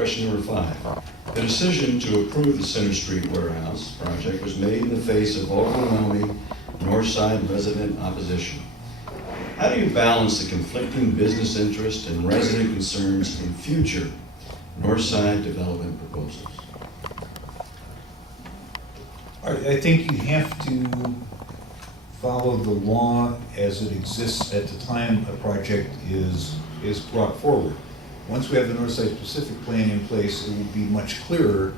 Question number 5. The decision to approve the Center Street Warehouse project was made in the face of overwhelming Northside resident opposition. How do you balance the conflicting business interest and resident concerns in future Northside development proposals? I think you have to follow the law as it exists at the time a project is brought forward. Once we have the Northside specific plan in place, it will be much clearer,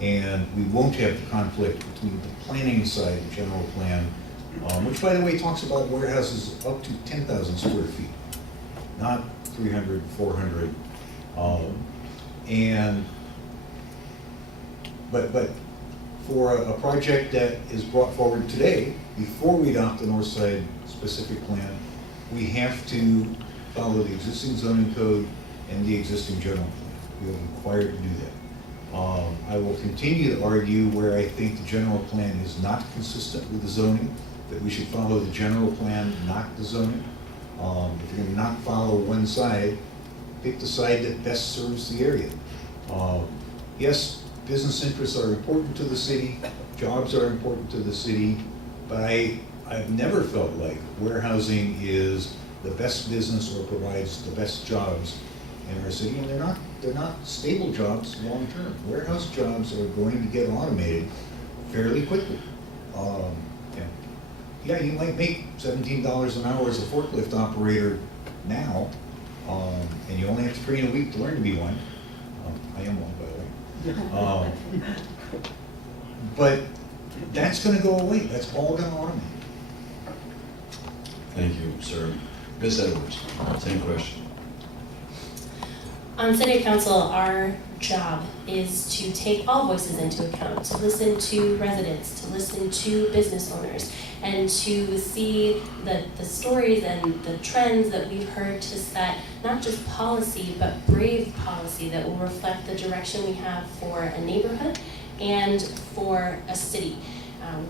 and we won't have the conflict between the planning side, the general plan, which, by the way, talks about warehouses up to 10,000 square feet, not 300, 400. But for a project that is brought forward today, before we adopt the Northside specific plan, we have to follow the existing zoning code and the existing general plan. We are required to do that. I will continue to argue where I think the general plan is not consistent with the zoning, that we should follow the general plan, not the zoning. If you're going to not follow one side, pick the side that best serves the area. Yes, business interests are important to the city, jobs are important to the city, but I've never felt like warehousing is the best business or provides the best jobs in our city, and they're not stable jobs long term. Warehouse jobs are going to get automated fairly quickly. Yeah, you might make $17 an hour as a forklift operator now, and you only have to train a week to learn to be one. I am one, by the way. But that's going to go away. That's all going to automate. Thank you, sir. Ms. Edwards, same question. On City Council, our job is to take all voices into account, to listen to residents, to listen to business owners, and to see the stories and the trends that we've heard to set not just policy, but brave policy that will reflect the direction we have for a neighborhood and for a city.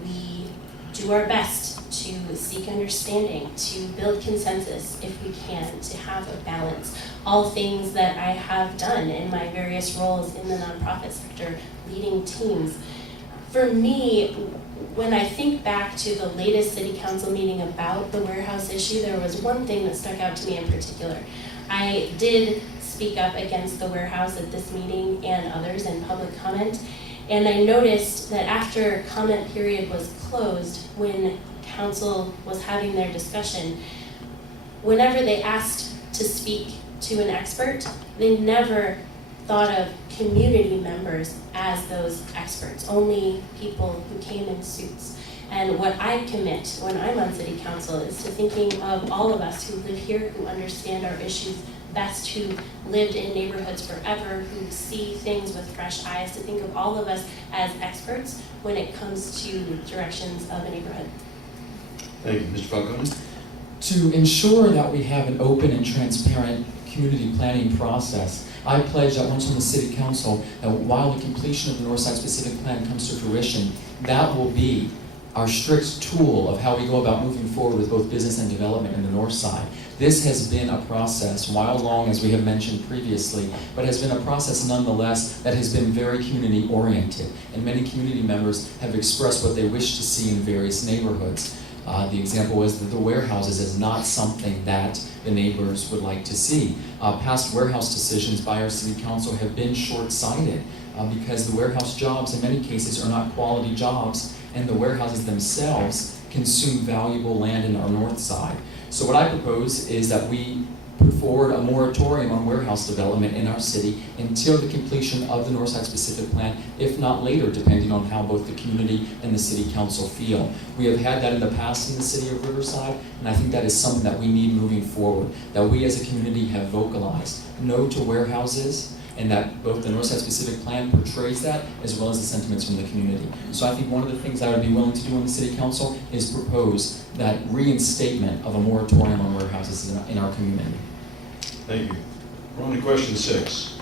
We do our best to seek understanding, to build consensus if we can, to have a balance. All things that I have done in my various roles in the nonprofit sector, leading teams. For me, when I think back to the latest city council meeting about the warehouse issue, there was one thing that stuck out to me in particular. I did speak up against the warehouse at this meeting and others in public comment, and I noticed that after comment period was closed, when council was having their discussion, whenever they asked to speak to an expert, they never thought of community members as those experts, only people who came in suits. And what I commit when I'm on city council is to thinking of all of us who live here, who understand our issues best, who lived in neighborhoods forever, who see things with fresh eyes, to think of all of us as experts when it comes to directions of a neighborhood. Thank you. Mr. Falcone? To ensure that we have an open and transparent community planning process, I pledge that once on the City Council, that while the completion of the Northside specific plan comes to fruition, that will be our strict tool of how we go about moving forward with both business and development in the North Side. This has been a process, while long, as we have mentioned previously, but has been a process nonetheless that has been very community oriented, and many community members have expressed what they wish to see in various neighborhoods. The example was that the warehouses is not something that the neighbors would like to see. Past warehouse decisions by our city council have been short-sighted because the warehouse jobs in many cases are not quality jobs, and the warehouses themselves consume valuable land in our north side. So what I propose is that we put forward a moratorium on warehouse development in our city until the completion of the Northside specific plan, if not later, depending on how both the community and the city council feel. We have had that in the past in the city of Riverside, and I think that is something that we need moving forward, that we as a community have vocalized. No to warehouses, and that both the Northside specific plan portrays that, as well as the sentiments from the community. So I think one of the things I would be willing to do on the city council is propose that reinstatement of a moratorium on warehouses in our community. Thank you. We're on to question 6.